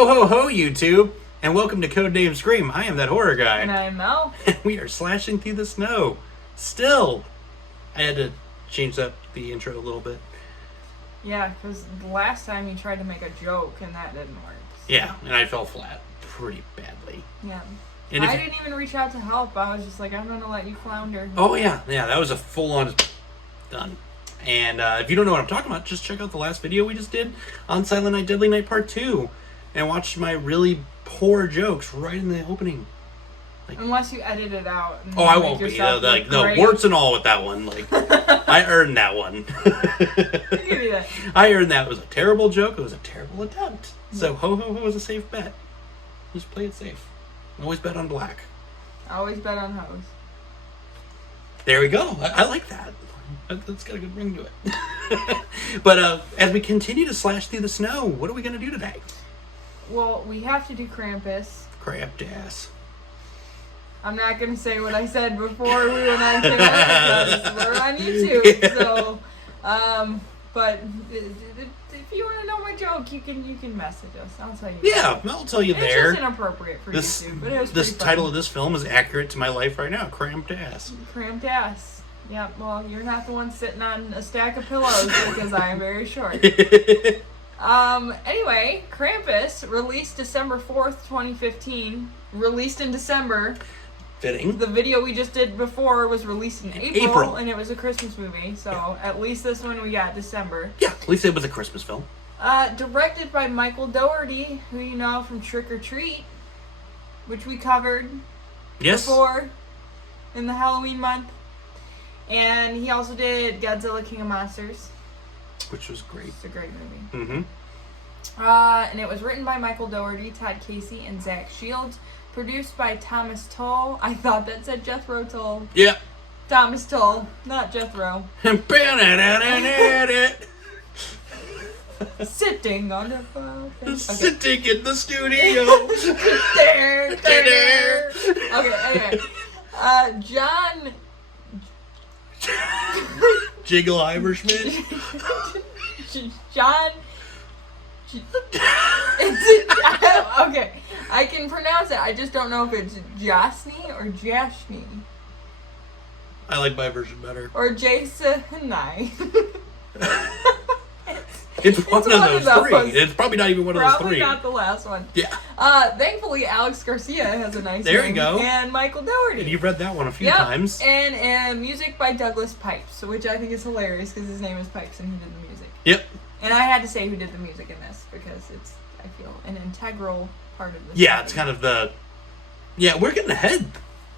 Ho ho ho, YouTube, and welcome to Codename Scream. I am that horror guy. And I'm Mel. And we are slashing through the snow. Still. I had to change up the intro a little bit. Yeah, because the last time you tried to make a joke and that didn't work. So. Yeah, and I fell flat pretty badly. Yeah. And I didn't even reach out to help. I was just like, I'm going to let you flounder. Oh, yeah. Yeah, that was a full-on done. And if you don't know what I'm talking about, just check out the last video we just did on Silent Night, Deadly Night Part 2. And watch my really poor jokes right in the opening. Like, unless you edit it out. And I won't be. The warts and all with that one. Like, I earned that one. I'll give you that. I earned that. It was a terrible joke. It was a terrible attempt. So, ho ho ho is a safe bet. Just play it safe. Always bet on black. Always bet on hoes. There we go. I like that. That's got a good ring to it. But as we continue to slash through the snow, what are we going to do today? Well, we have to do Krampus. Krampus. I'm not going to say what I said before we went on camera because we're on YouTube. Yeah. So, but if you want to know my joke, you can message us. I'll tell you. Yeah, I'll tell you there. It's just inappropriate for YouTube, but it was this title of this film is accurate to my life right now. Cramped ass. Cramped ass. Yeah, well, you're not the one sitting on a stack of pillows because I am very short. Anyway, Krampus, released December 4th, 2015. Released in December. Fitting. The video we just did before was released in April. And it was a Christmas movie, so yeah. At least this one we got December. Yeah, at least it was a Christmas film. Directed by Michael Dougherty, who you know from Trick or Treat, which we covered before in the Halloween month. And he also did Godzilla King of Monsters. Which was great. It's a great movie. Mm-hmm. And it was written by Michael Dougherty, Todd Casey, and Zach Shields. Produced by Thomas Tull. I thought that said Jethro Tull. Yeah. Thomas Tull, not Jethro. Sitting on the phone. Okay. Sitting in the studio. Okay, anyway. John... Jiggleheimer-Schmidt? John... Okay, I can pronounce it. I just don't know if it's Jasny or Jashny. I like my version better. Or Jason. It's one of those three. It's probably not even one of those three. Probably not the last one. Yeah. Thankfully, Alex Garcia has a nice There name. You go. And Michael Dougherty. You've read that one a few times. And music by Douglas Pipes, which I think is hilarious because his name is Pipes and he did the music. Yep. And I had to say who did the music in this because it's, I feel, an integral part of this. Yeah, story. it's kind of the... Yeah, we're getting ahead.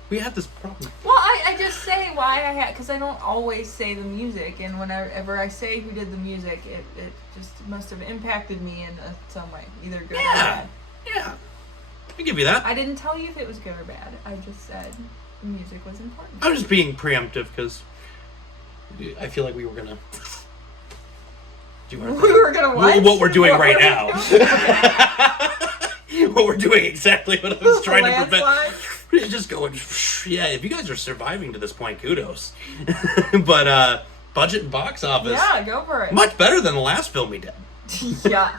We have this problem. Well, I just say why I had... Because I don't always say the music. And whenever I say who did the music, it just must have impacted me in some way. Either good or bad. Yeah. I give you that. I didn't tell you if it was good or bad. I just said the music was important. I'm just being preemptive because I feel like we were going to... We were gonna what we're doing right now. What we're doing exactly what I was trying to prevent. We're just going, yeah, if you guys are surviving to this point, kudos. But budget and box office. Yeah, go for it. Much better than the last film we did. Yeah.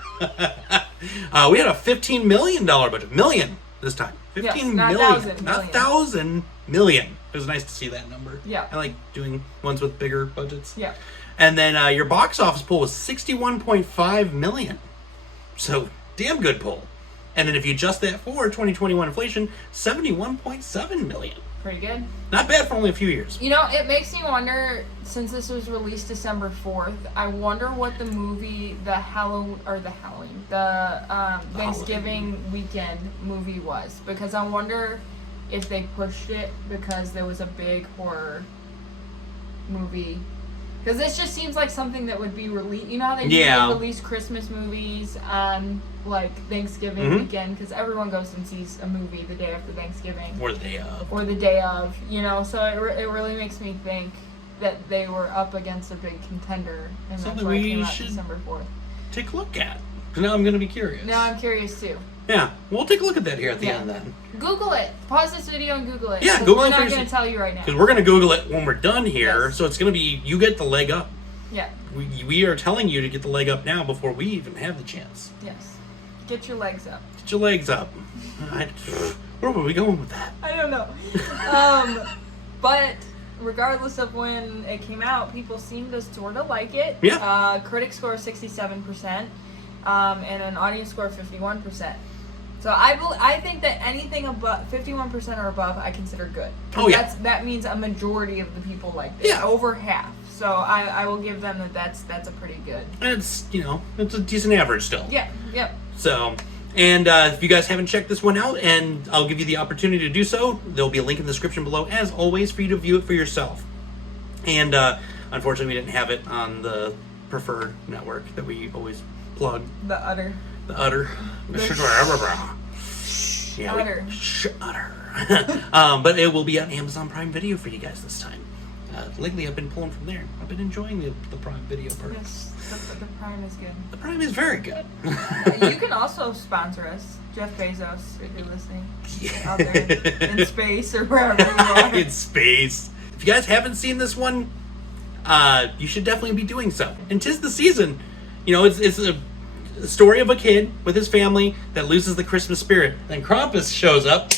We had a $15 million budget. Million this time. 15 not million. 1,000 Not 1,000 million. It was nice to see that number. Yeah. I like doing ones with bigger budgets. Yeah. And then your box office pull was $61.5 million. So, damn good pull. And then if you adjust that for 2021 inflation, $71.7 million. Pretty good. Not bad for only a few years. You know, it makes me wonder, since this was released December 4th, I wonder what the movie, the Thanksgiving weekend movie was. Because I wonder if they pushed it because there was a big horror movie. Because this just seems like something that would be released. You know how they release Christmas movies on, like, Thanksgiving weekend? Because everyone goes and sees a movie the day after Thanksgiving. Or the day of. Or the day of, you know? So it really makes me think that they were up against a big contender. And something that's why it came we out should December 4th. Take a look at. Because now I'm going to be curious. Now I'm curious, too. Yeah, we'll take a look at that here at the end then. Google it. Pause this video and Google it. Yeah, Google it. We're not going to tell you right now. Because we're going to Google it when we're done here, so it's going to be, you get the leg up. Yeah. We are telling you to get the leg up now before we even have the chance. Yes. Get your legs up. Get your legs up. Where were we going with that? I don't know. But regardless of when it came out, people seemed to sort of like it. Yeah. Critic score 67%, and an audience score of 51%. So I think that anything above 51% or above, I consider good. Oh yeah. That means a majority of the people liked it. Yeah. Over half. So I will give them that's a pretty good. It's it's a decent average still. Yeah. Yep. So. And if you guys haven't checked this one out, and I'll give you the opportunity to do so, there'll be a link in the description below, as always, for you to view it for yourself. And unfortunately, we didn't have it on the preferred network that we always plug. The Utter. The Utter. Yeah, Utter. Utter. But it will be on Amazon Prime Video for you guys this time. Lately, I've been pulling from there. I've been enjoying the Prime Video perks. Yes, the Prime is good. The Prime is very good. You can also sponsor us, Jeff Bezos, if you're listening, out there in space or wherever you are. In space. If you guys haven't seen this one, you should definitely be doing so. And 'tis the season. It's a story of a kid with his family that loses the Christmas spirit. Then Krampus shows up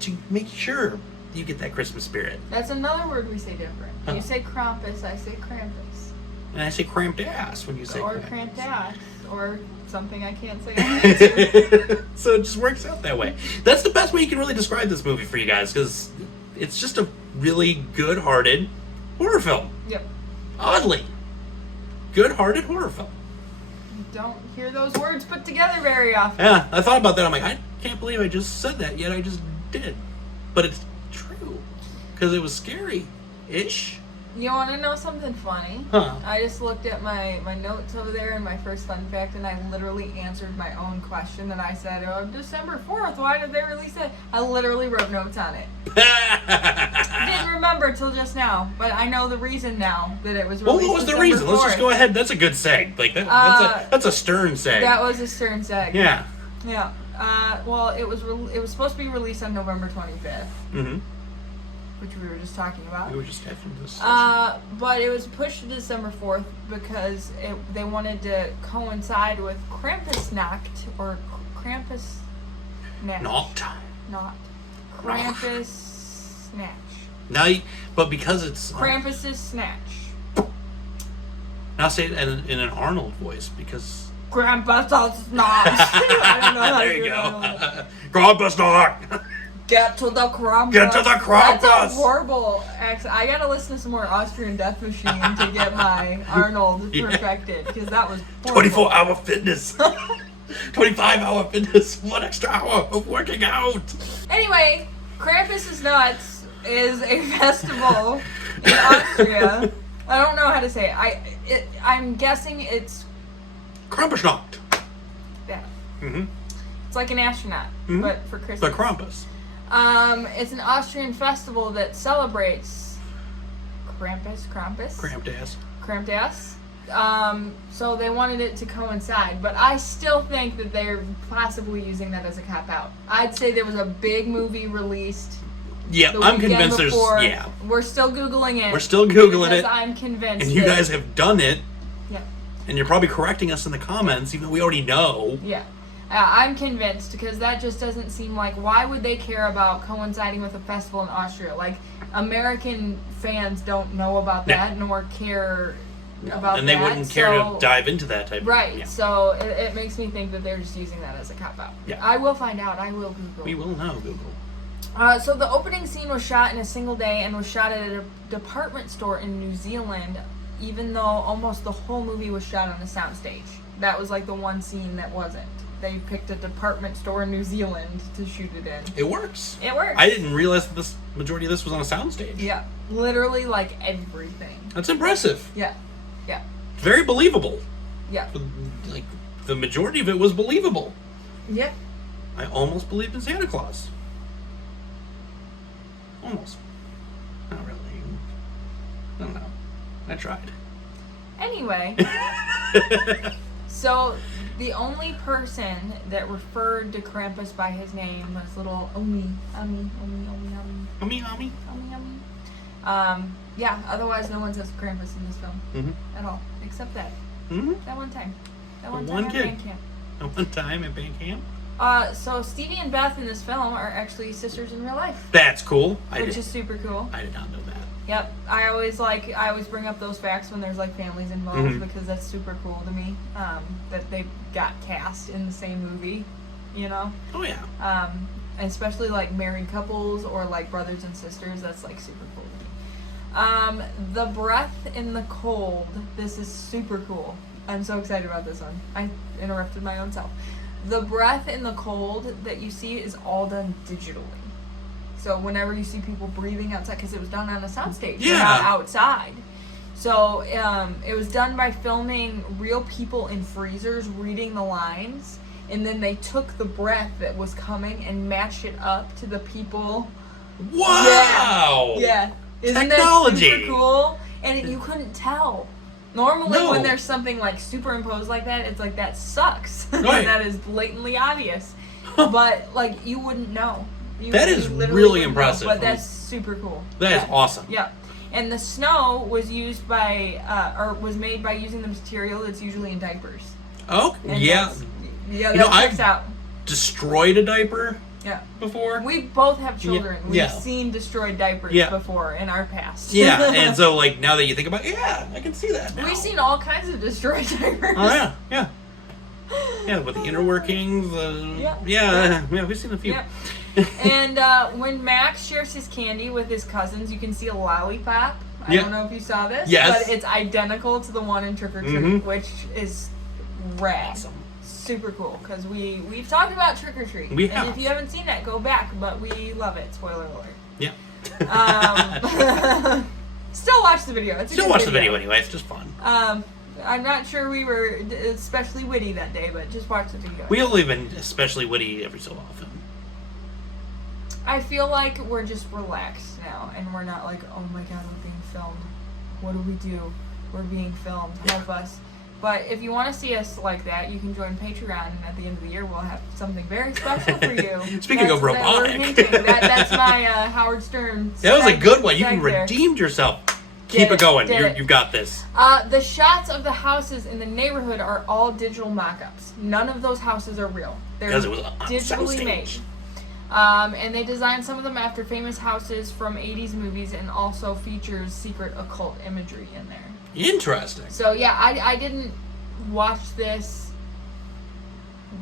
to make sure you get that Christmas spirit. That's another word we say different. Huh. You say Krampus, I say Krampus. And I say cramped ass when you say Or Krampus. cramped ass. Or something I can't say on YouTube. So it just works out that way. That's the best way you can really describe this movie for you guys, because it's just a really good-hearted horror film. Yep. Oddly. Good-hearted horror film. You don't hear those words put together very often. Yeah, I thought about that. I'm like, I can't believe I just said that, yet I just did. But it's true. Because it was scary-ish. You want to know something funny? Huh. I just looked at my notes over there and my first fun fact, and I literally answered my own question that I said, December 4th, why did they release it? I literally wrote notes on it. Didn't remember till just now, but I know the reason now that it was released. Well, what was the December reason? 4th. Let's just go ahead. That's a good seg. Like that's a stern seg. That was a stern seg. Yeah. Yeah. Well, it was supposed to be released on November 25th. Mm-hmm. Which we were just talking about. We were just having this. But it was pushed to December 4th because they wanted to coincide with Krampusnacht or Krampus Not. Krampus Snatch. Now, but because it's Krampus's Snatch. Now say it in an Arnold voice, because Krampus's Snatch. I don't know how there to you do go. Krampusnacht. Get to the Krampus. Get to the Krampus. That's a horrible accent. I gotta listen to some more Austrian Death Machine to get my Arnold perfected, because that was horrible. 24-hour fitness. 25-hour fitness. 1 extra hour of working out. Anyway, Krampus is Nuts is a festival in Austria. I don't know how to say it. I'm guessing it's Krampusnacht. yeah. Mm-hmm. It's like an astronaut, Mhm. but for Christmas. The Krampus. It's an Austrian festival that celebrates Krampus. Cramped ass. So they wanted it to coincide, but I still think that they're possibly using that as a cop out. I'd say there was a big movie released. Yeah, the I'm weekend convinced before. there's. Yeah. We're still Googling it. We're still Googling because it. I'm convinced. And you that, guys have done it. Yeah. And you're probably correcting us in the comments, even though we already know. Yeah. I'm convinced, because that just doesn't seem like, why would they care about coinciding with a festival in Austria? Like, American fans don't know about that, nor care about that. And they wouldn't care to dive into that type right. of... Yeah. So it makes me think that they're just using that as a cop-out. Yeah. I will find out. I will Google. We will know, Google. So the opening scene was shot in a single day and was shot at a department store in New Zealand, even though almost the whole movie was shot on a soundstage. That was like the one scene that wasn't. They picked a department store in New Zealand to shoot it in. It works. It works. I didn't realize that this majority of this was on a soundstage. Yeah. Literally, like, everything. That's impressive. Yeah. Yeah. Very believable. Yeah. Like, the majority of it was believable. Yep. I almost believed in Santa Claus. Almost. Not really. I don't know. I tried. Anyway. So, the only person that referred to Krampus by his name was little Omi. Yeah, otherwise no one says Krampus in this film. Mm-hmm. At all. Except that. Mm-hmm. That one time. That one The time one at kid. band camp. at one time at band camp. So Stevie and Beth in this film are actually sisters in real life. That's cool. Which is super cool. I did not know that. Yep. I always bring up those facts when there's like families involved because that's super cool to me. That they got cast in the same movie, you know? Oh yeah. Especially like married couples or like brothers and sisters, that's like super cool to me. The breath in the cold. This is super cool. I'm so excited about this one. I interrupted my own self. The breath in the cold that you see is all done digitally. So whenever you see people breathing outside, because it was done on a soundstage, not outside. So it was done by filming real people in freezers reading the lines, and then they took the breath that was coming and matched it up to the people. Wow! Yeah. Isn't Technology. that super cool? And you couldn't tell. Normally when there's something like superimposed like that, it's like that sucks. Right. That is blatantly obvious. But like you wouldn't know. That is really impressive. But that's super cool. That is awesome. Yeah. And the snow was used by, or was made by using the material that's usually in diapers. Oh, And yeah. Yeah, that checks out. Destroyed a diaper before. We both have children. Yeah. We've seen destroyed diapers before in our past. Yeah, and so like now that you think about it, I can see that now. We've seen all kinds of destroyed diapers. Oh yeah. Yeah, with the inner workings. We've seen a few. Yep. And when Max shares his candy with his cousins, you can see a lollipop. I don't know if you saw this, but it's identical to the one in Trick or Treat, which is rad. Awesome. Super cool, because we've talked about Trick or Treat. We have. And if you haven't seen that, go back, but we love it. Spoiler alert. Yeah. Still watch the video. Still watch the video anyway. It's just fun. I'm not sure we were especially witty that day, but just watch the video. We've only been especially witty every so often. I feel like we're just relaxed now, and we're not like, oh my god, we're being filmed. What do we do? We're being filmed. Help us. But if you want to see us like that, you can join Patreon, and at the end of the year, we'll have something very special for you. Speaking of robotic. That's my Howard Stern. That was a good one. You redeemed yourself. Keep it going. You've got this. The shots of the houses in the neighborhood are all digital mock-ups. None of those houses are real. They're digitally made. And they designed some of them after famous houses from 80s movies, and also features secret occult imagery in there. Interesting. So yeah, I didn't watch this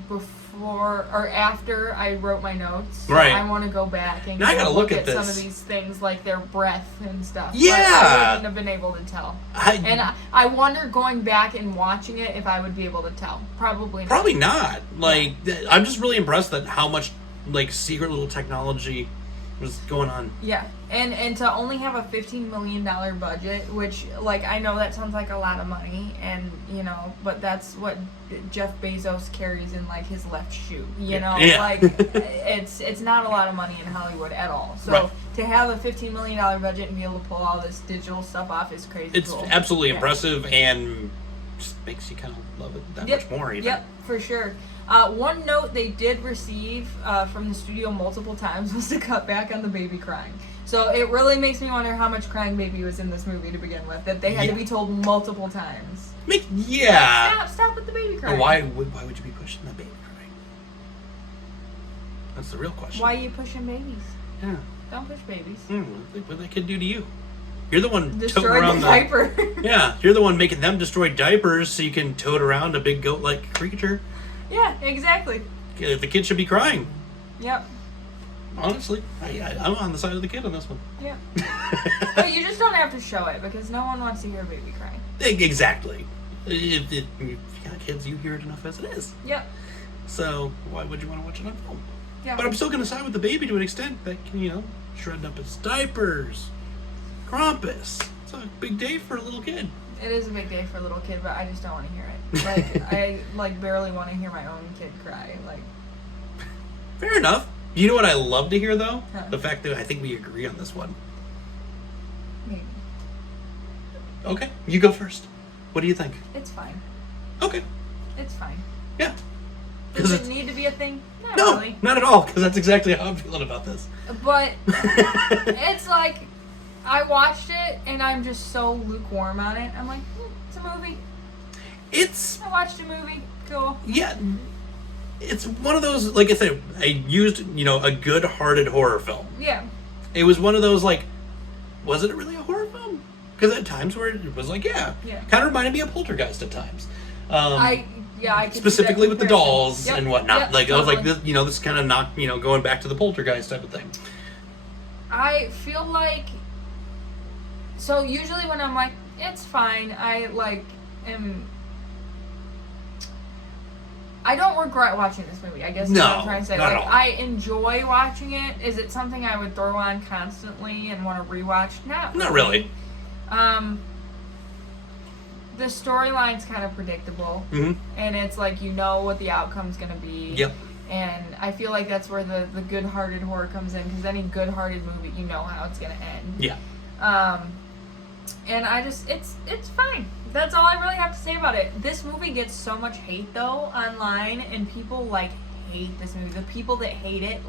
before or after I wrote my notes. So right. I want to go back and now I gotta look at some of these things, like their breath and stuff. Yeah. But I wouldn't have been able to tell. I wonder, going back and watching it, if I would be able to tell. Probably not. Probably not. Like, I'm just really impressed at how much like secret little technology was going on. Yeah, and to only have a $15 million budget, which, like, I know that sounds like a lot of money, and but that's what Jeff Bezos carries in like his left shoe. Like it's not a lot of money in Hollywood at all. So to have a $15 million budget and be able to pull all this digital stuff off is crazy. It's cool. absolutely impressive, and just makes you kind of love it that much more. Even. Yep, for sure. One note they did receive from the studio multiple times was to cut back on the baby crying. So it really makes me wonder how much crying baby was in this movie to begin with, that they had to be told multiple times. Stop with the baby crying. Why would you be pushing the baby crying? That's the real question. Why are you pushing babies? Yeah. Don't push babies. What did that kid do to you? You're the one destroyed toting around the diaper. Yeah, you're the one making them destroy diapers so you can tote around a big goat-like creature. Yeah, exactly. The kid should be crying. Yep. Honestly, I'm on the side of the kid on this one. Yeah. But you just don't have to show it, because no one wants to hear a baby crying. Exactly. If you got kids, you hear it enough as it is. Yep. So why would you want to watch it on film? Yeah. But I'm still going to side with the baby to an extent that can, shred up his diapers. Krampus. It's a big day for a little kid. It is a big day for a little kid, but I just don't want to hear it. I barely want to hear my own kid cry. Fair enough. You know what I love to hear though? Huh. The fact that I think we agree on this one. Maybe. Okay, you go first. What do you think? It's fine. Okay. It's fine. Yeah. Does it need to be a thing? Not no, really. Not at all, because that's exactly how I'm feeling about this. But it's like, I watched it and I'm just so lukewarm on it. I'm like, it's a movie. I watched a movie. Cool. Yeah. it's one of those, like I said, I used, a good-hearted horror film. Yeah. It was one of those, like, was it really a horror film? Because at times where it was like, yeah. Kind of reminded me of Poltergeist at times. I could specifically with the dolls Yep. and whatnot. Yep, like, totally. I was like, this kind of not, going back to the Poltergeist type of thing. I feel like, so usually when I'm like, it's fine, I don't regret watching this movie, I guess is what I'm trying to say. Not Like, at all. I enjoy watching it. Is it something I would throw on constantly and want to rewatch? Not really. The storyline's kind of predictable. Mm-hmm. And it's like, what the outcome's going to be. Yep. And I feel like that's where the good-hearted horror comes in, because any good-hearted movie, you know how it's going to end. Yeah. And I just, it's fine. That's all I really have to say about it. This movie gets so much hate, though, online, and people, hate this movie. The people that hate it,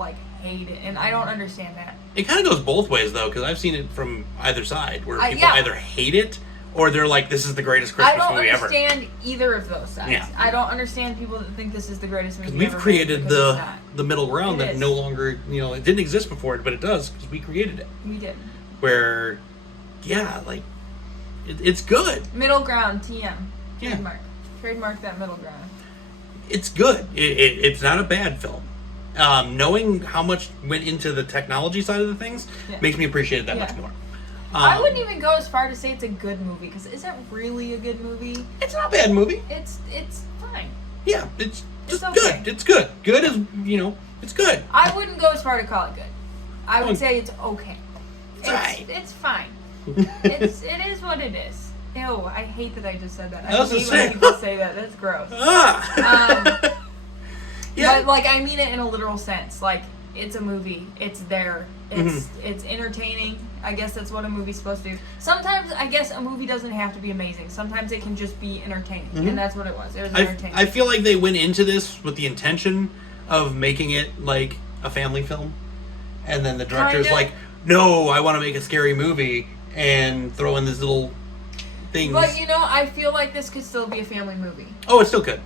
hate it, and I don't understand that. It kind of goes both ways, though, because I've seen it from either side, where people either hate it, or they're like, this is the greatest Christmas movie ever. I don't understand either of those sides. Yeah. I don't understand people that think this is the greatest movie ever. Because we've created the middle ground that is. no longer, it didn't exist before, but it does, because we created it. We did. Where, it's good. Middle ground, TM. Yeah. Trademark. Trademark that middle ground. It's good. It's not a bad film. Knowing how much went into the technology side of the things makes me appreciate it that much more. I wouldn't even go as far to say it's a good movie, because is it really a good movie? It's not a bad movie. It's fine. Yeah, it's just okay. good. It's good. Good is, it's good. I wouldn't go as far to call it good. I would say it's okay. It's fine. It is what it is. Ew, I hate that I just said that. I was hate just when saying. people say that. That's gross. Yeah. But I mean it in a literal sense. It's a movie. It's there. It's entertaining. I guess that's what a movie's supposed to do. Sometimes I guess a movie doesn't have to be amazing. Sometimes it can just be entertaining, and that's what it was. It was entertaining. I feel like they went into this with the intention of making it like a family film, and then the director's like, "No, I want to make a scary movie," and throw in these little things. But I feel like this could still be a family movie. Oh, it's still good.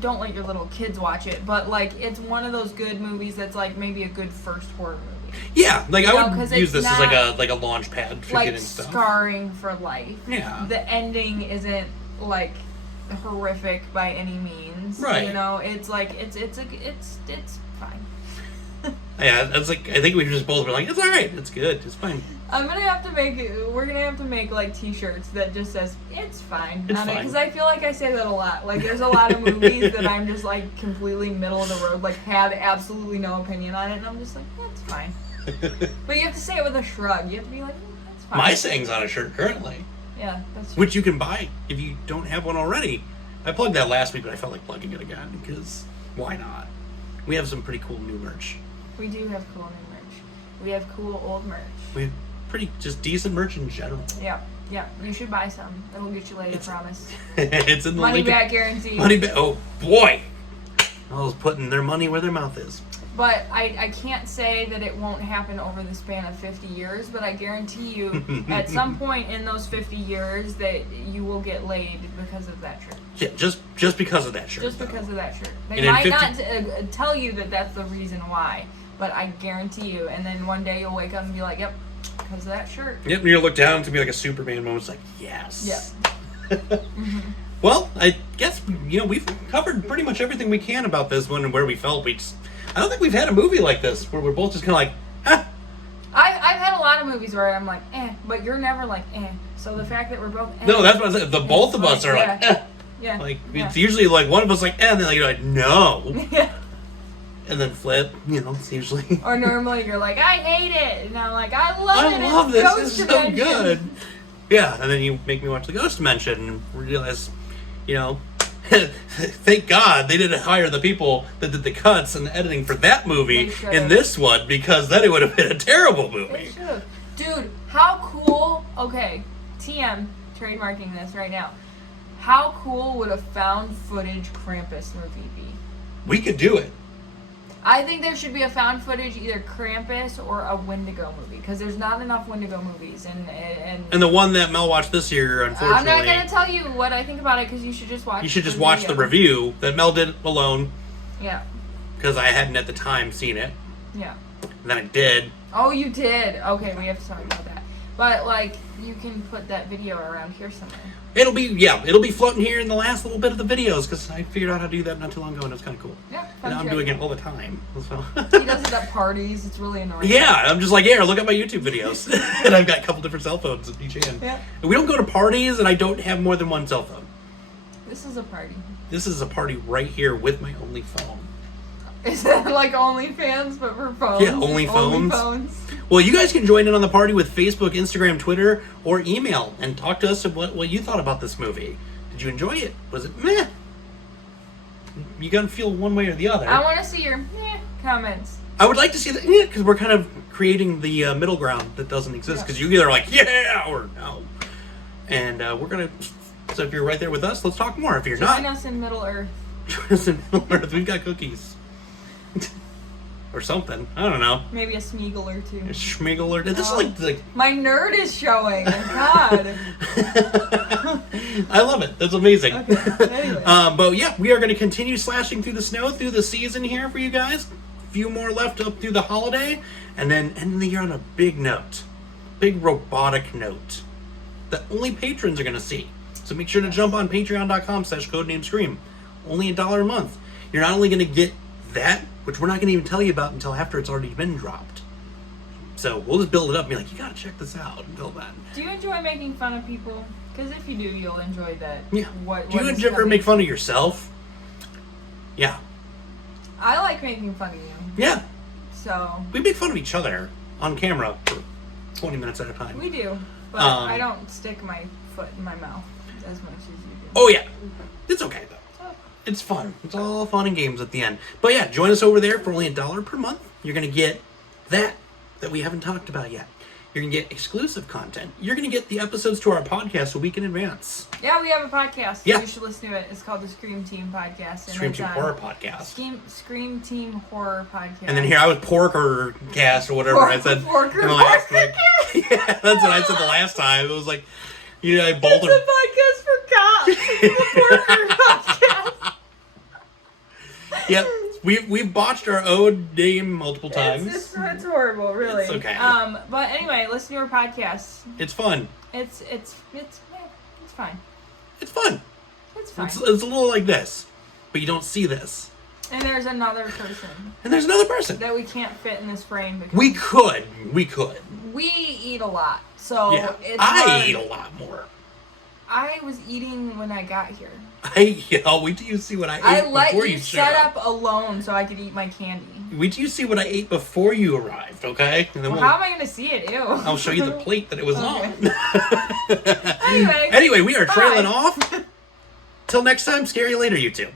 Don't let your little kids watch it, but it's one of those good movies that's maybe a good first horror movie. Yeah, I would use this as not, like a launch pad for getting stuff. Scarring for life. Yeah. The ending isn't horrific by any means. Right. It's it's fine. Yeah, that's I think we just both were like, it's alright, it's good, it's fine. We're gonna have to make t-shirts that just says it's fine. It's fine. Because I feel like I say that a lot. There's a lot of movies that I'm just completely middle of the road, have absolutely no opinion on it, and I'm just like, it's fine. But you have to say it with a shrug. You have to be like, that's fine. My saying's on a shirt currently. Yeah, that's true. Which you can buy if you don't have one already. I plugged that last week, but I felt like plugging it again because why not? We have some pretty cool new merch. We do have cool new merch. We have cool old merch. We have pretty just decent merch in general. Yeah. You should buy some. It'll get you laid, I promise. It's in the Money link. back guarantee. Money back. Oh boy, those putting their money where their mouth is. But I can't say that it won't happen over the span of 50 years, but I guarantee you at some point in those 50 years that you will get laid because of that shirt. Yeah, just because of that shirt. Just because of that shirt. They And in might 50 not tell you that that's the reason why, but I guarantee you. And then one day you'll wake up and be like, yep, because of that shirt. Yep, and you'll look down, it's gonna be like a Superman moment. It's like, yes. Yeah. Well, I guess, we've covered pretty much everything we can about this one and where we felt I don't think we've had a movie like this where we're both just kind of like, huh. I've had a lot of movies where I'm like, but you're never like, So the fact that we're both, No, that's what I said. The both of us are like, Yeah. It's usually one of us like, and then you're like, no. Yeah. And then flip, it's usually. Or normally you're like, I hate it. And I'm like, I love it. this. Ghost This is so Dimension. good. Yeah, and then you make me watch the Ghost Dimension and realize, thank God they didn't hire the people that did the cuts and the editing for that movie in this one, because then it would have been a terrible They movie. should have. Dude, how cool. Okay, TM, trademarking this right now. How cool would a found footage Krampus movie be? We could do it. I think there should be a found footage, either Krampus or a Wendigo movie, because there's not enough Wendigo movies. And the one that Mel watched this year, unfortunately. I'm not going to tell you what I think about it, because you should just watch You should just watch the review that Mel did alone. Yeah. Because I hadn't at the time seen it. Yeah. And then I did. Oh, you did? Okay, we have to talk about that. But, like, you can put that video around here somewhere. It'll be floating here in the last little bit of the videos, because I figured out how to do that not too long ago, and it's kind of cool. Yeah, and I'm doing it all the time. So. He does it at parties. It's really annoying. Yeah, I'm just like, here, look at my YouTube videos. And I've got a couple different cell phones at each end. Yeah. And we don't go to parties, and I don't have more than one cell phone. This is a party. This is a party right here with my only phone. Is that like OnlyFans, but for phones? Yeah, only phones. phones. Well, you guys can join in on the party with Facebook, Instagram, Twitter, or email, and talk to us about what you thought about this movie. Did you enjoy it? Was it meh? You gotta feel one way or the other. I want to see your meh comments. I would like to see that, yeah, because we're kind of creating the middle ground that doesn't exist. Because you either like, yeah, or no. And we're gonna. So if you're right there with us, let's talk more. If you're Join not, us in Middle Earth. join us in Middle Earth. We've got cookies. Or something. I don't know. Maybe a Smeagol or two. A Schmeagol or this is like my nerd is showing. God. I love it. That's amazing. Okay. Anyway. But yeah, we are going to continue slashing through the snow through the season here for you guys. A few more left up through the holiday, and then ending the year on a big note, big robotic note that only patrons are going to see. So make sure to jump on patreon.com/codenamescream. Only $1 a month. You're not only going to get that, which we're not going to even tell you about until after it's already been dropped. So we'll just build it up and be like, you got to check this out and build that. Do you enjoy making fun of people? Because if you do, you'll enjoy that. Yeah. Do What you ever make fun of yourself? Yeah. I like making fun of you. Yeah. So. We make fun of each other on camera for 20 minutes at a time. We do. But I don't stick my foot in my mouth as much as you do. Oh, yeah. It's okay, though. It's fun. It's all fun and games at the end. But yeah, join us over there for only $1 per month. You're going to get that we haven't talked about yet. You're going to get exclusive content. You're going to get the episodes to our podcast a week in advance. Yeah, we have a podcast. Yeah. You should listen to it. It's called the Scream Team Podcast. And Scream Team Horror Podcast. Scream Team Horror Podcast. And then here I was Porker Cast or whatever I said. Porker in the last Cast. week. Yeah, that's what I said the last time. It was like, you know, I bolted. It's a podcast for cops. It's the Porker Podcast. Yep, we've botched our own name multiple times. It's horrible, really. It's okay. But anyway, listen to our podcast. It's fun. It's fine. It's fun. It's fine. It's a little like this, but you don't see this. And there's another person. And there's another person. That we can't fit in this frame because We could. we eat a lot, so Yeah, it's I hard. eat a lot more. I was eating when I got here. I'll wait till you see what I ate I let before you you set showed up alone so I could eat my candy. Wait till you see what I ate before you arrived, okay? And then Well, how am I going to see it? Ew. I'll show you the plate that it was on. Anyway. Anyway, we are trailing Bye. off. Till next time, scare you later, YouTube.